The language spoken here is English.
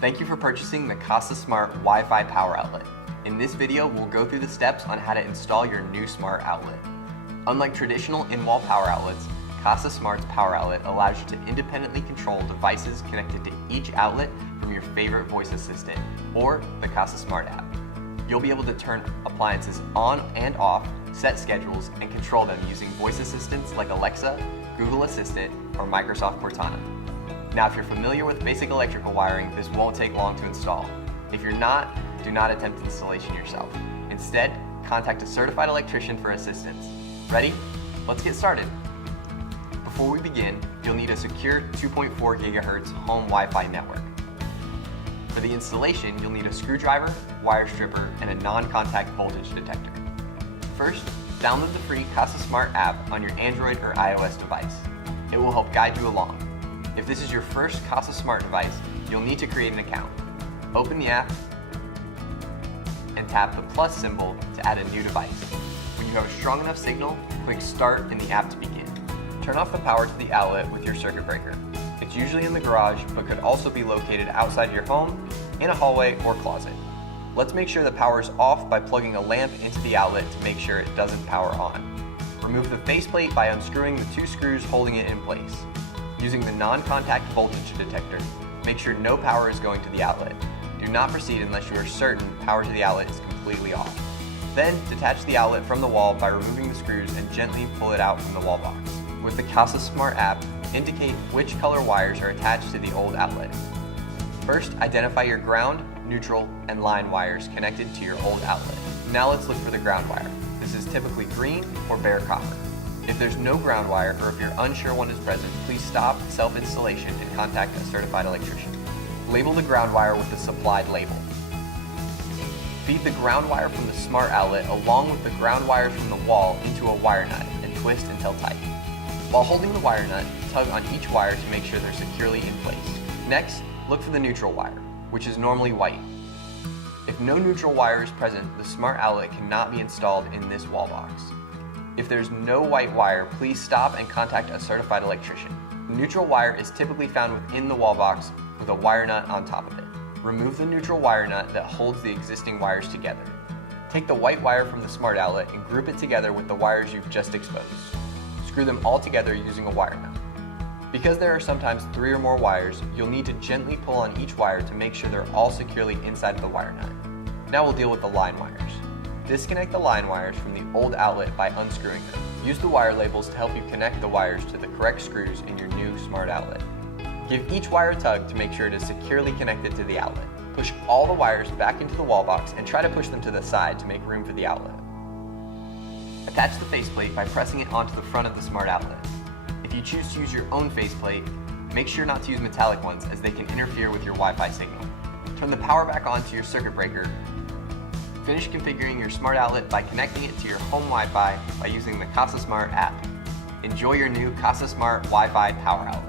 Thank you for purchasing the Kasa Smart Wi-Fi power outlet. In this video, we'll go through the steps on how to install your new smart outlet. Unlike traditional in-wall power outlets, Kasa Smart's power outlet allows you to independently control devices connected to each outlet from your favorite voice assistant or the Kasa Smart app. You'll be able to turn appliances on and off, set schedules, and control them using voice assistants like Alexa, Google Assistant, or Microsoft Cortana. Now, if you're familiar with basic electrical wiring, this won't take long to install. If you're not, do not attempt installation yourself. Instead, contact a certified electrician for assistance. Ready? Let's get started. Before we begin, you'll need a secure 2.4 GHz home Wi-Fi network. For the installation, you'll need a screwdriver, wire stripper, and a non-contact voltage detector. First, download the free Kasa Smart app on your Android or iOS device. It will help guide you along. If this is your first Kasa Smart device, you'll need to create an account. Open the app and tap the plus symbol to add a new device. When you have a strong enough signal, click Start in the app to begin. Turn off the power to the outlet with your circuit breaker. It's usually in the garage, but could also be located outside your home, in a hallway, or closet. Let's make sure the power is off by plugging a lamp into the outlet to make sure it doesn't power on. Remove the faceplate by unscrewing the two screws holding it in place. Using the non-contact voltage detector, make sure no power is going to the outlet. Do not proceed unless you are certain power to the outlet is completely off. Then, detach the outlet from the wall by removing the screws and gently pull it out from the wall box. With the Kasa Smart app, indicate which color wires are attached to the old outlet. First, identify your ground, neutral, and line wires connected to your old outlet. Now let's look for the ground wire. This is typically green or bare copper. If there's no ground wire, or if you're unsure one is present, please stop self-installation and contact a certified electrician. Label the ground wire with the supplied label. Feed the ground wire from the smart outlet along with the ground wires from the wall into a wire nut and twist until tight. While holding the wire nut, tug on each wire to make sure they're securely in place. Next, look for the neutral wire, which is normally white. If no neutral wire is present, the smart outlet cannot be installed in this wall box. If there's no white wire, please stop and contact a certified electrician. The neutral wire is typically found within the wall box with a wire nut on top of it. Remove the neutral wire nut that holds the existing wires together. Take the white wire from the smart outlet and group it together with the wires you've just exposed. Screw them all together using a wire nut. Because there are sometimes 3 or more wires, you'll need to gently pull on each wire to make sure they're all securely inside of the wire nut. Now we'll deal with the line wires. Disconnect the line wires from the old outlet by unscrewing them. Use the wire labels to help you connect the wires to the correct screws in your new smart outlet. Give each wire a tug to make sure it is securely connected to the outlet. Push all the wires back into the wall box and try to push them to the side to make room for the outlet. Attach the faceplate by pressing it onto the front of the smart outlet. If you choose to use your own faceplate, make sure not to use metallic ones as they can interfere with your Wi-Fi signal. Turn the power back on to your circuit breaker. Finish configuring your smart outlet by connecting it to your home Wi-Fi by using the Kasa Smart app. Enjoy your new Kasa Smart Wi-Fi power outlet.